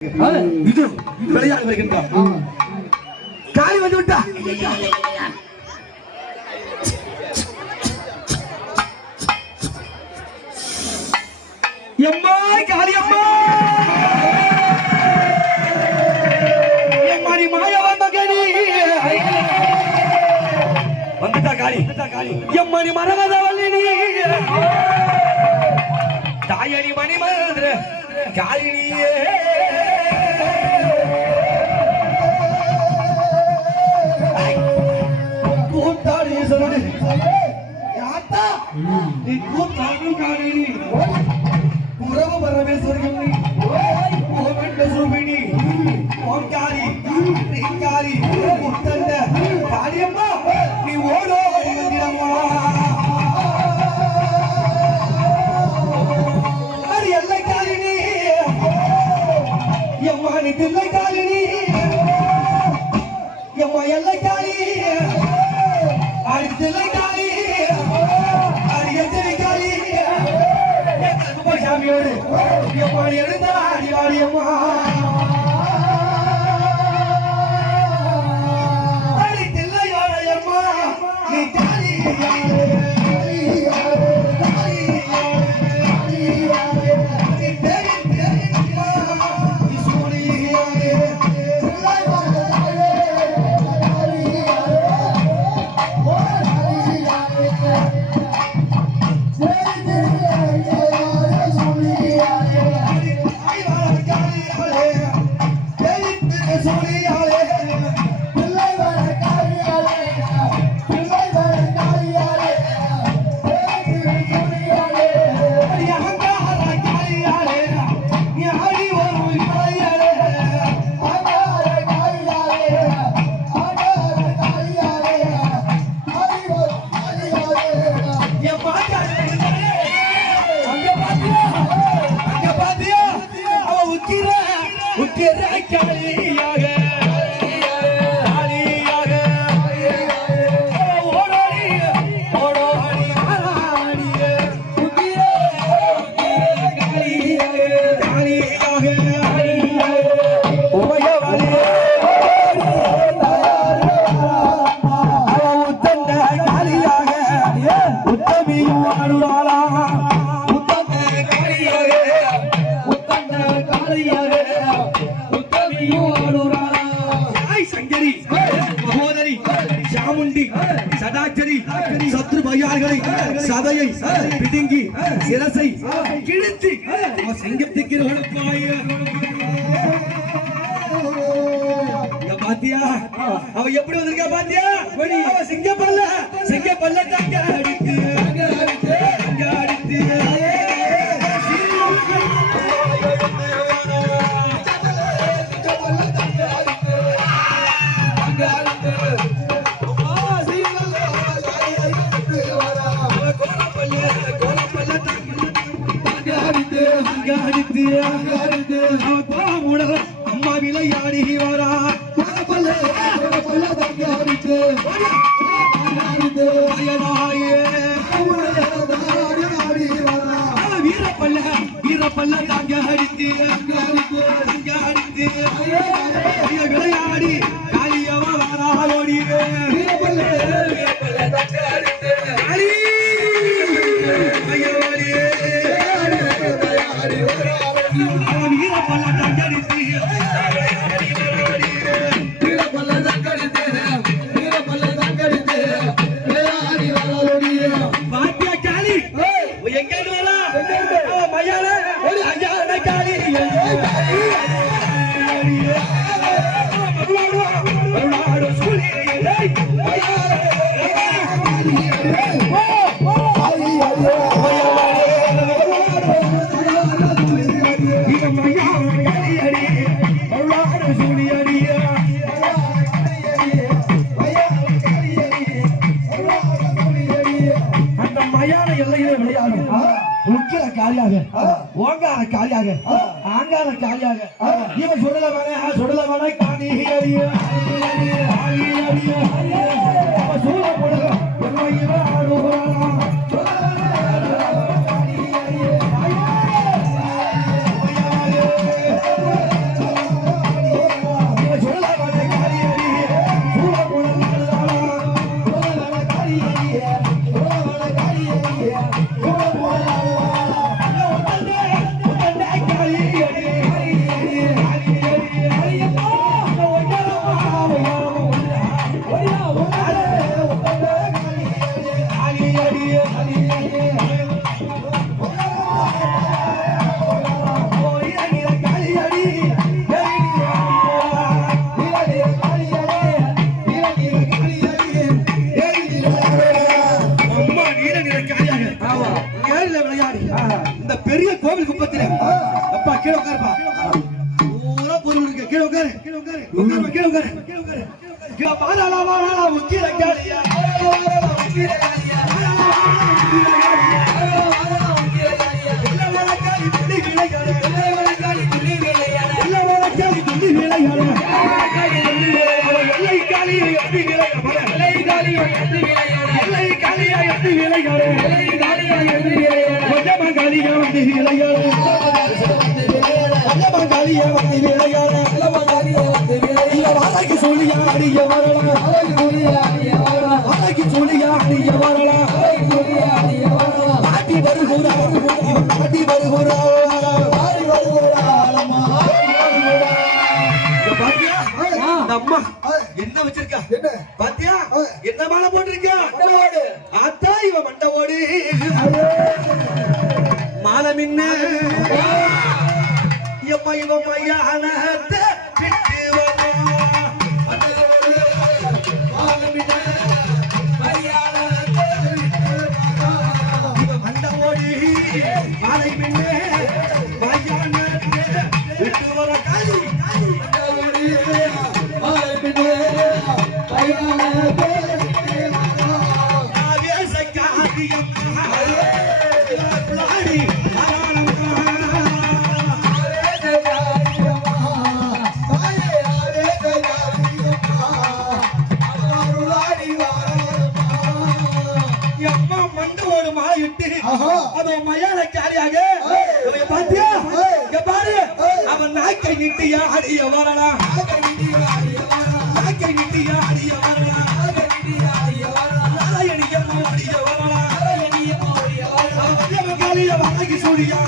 இது விளையாடி வருகின்றான். காளி வந்து விட்டா எம்மா காளி அம்மா எம்மாடி மாயவா மகனி வந்துட்டா காளி எம்மாடி மரகத வல்லினி தாயடி மணி மந்திர காளினியே நீ ஓடோ எல்லை காலினி எம்மா நீ தில்லை காலினி எம்மா எல்லை காலி தில்லை காலி சாமியோடு எம்மா எழுந்தா அடிவாடி அம்மா அடி தில்லையோட அம்மா நீ காலி சதையை பிடுங்கி சிரசை கிழித்து சிங்கத்துக்கு பாத்தியா அவ எப்படி வந்திருக்கா பாத்தியா சிங்க பல்ல தாங்க அடித்து அடித்து அம்மா விளையாடி வரா வீரப்பல்ல தாங்க அடித்து விளையாடி காளியவா வாராளோடி ஓங்கார காலியாக ஆங்கார காலியாக இவன் சுடலவன காணி சூழ என்ன வச்சிருக்கா பாத்தியா என்ன மாலை போட்டிருக்கா ஆத்தா இவ மண்டை ஓடு மாலை மின்ன எம்மா இவ மையானத்தை விட்டு மண்டை ஓடி மாலை மின்ன மையானத்தை விட்டு வர காலி அவன் நாக்கை நிட்டியா அடிய வரலாம் நாக்கை நிட்டியா அடிய வரலாம் நாயனியம்மா அடிய வரலாம் காலிய வாங்கி சூடியா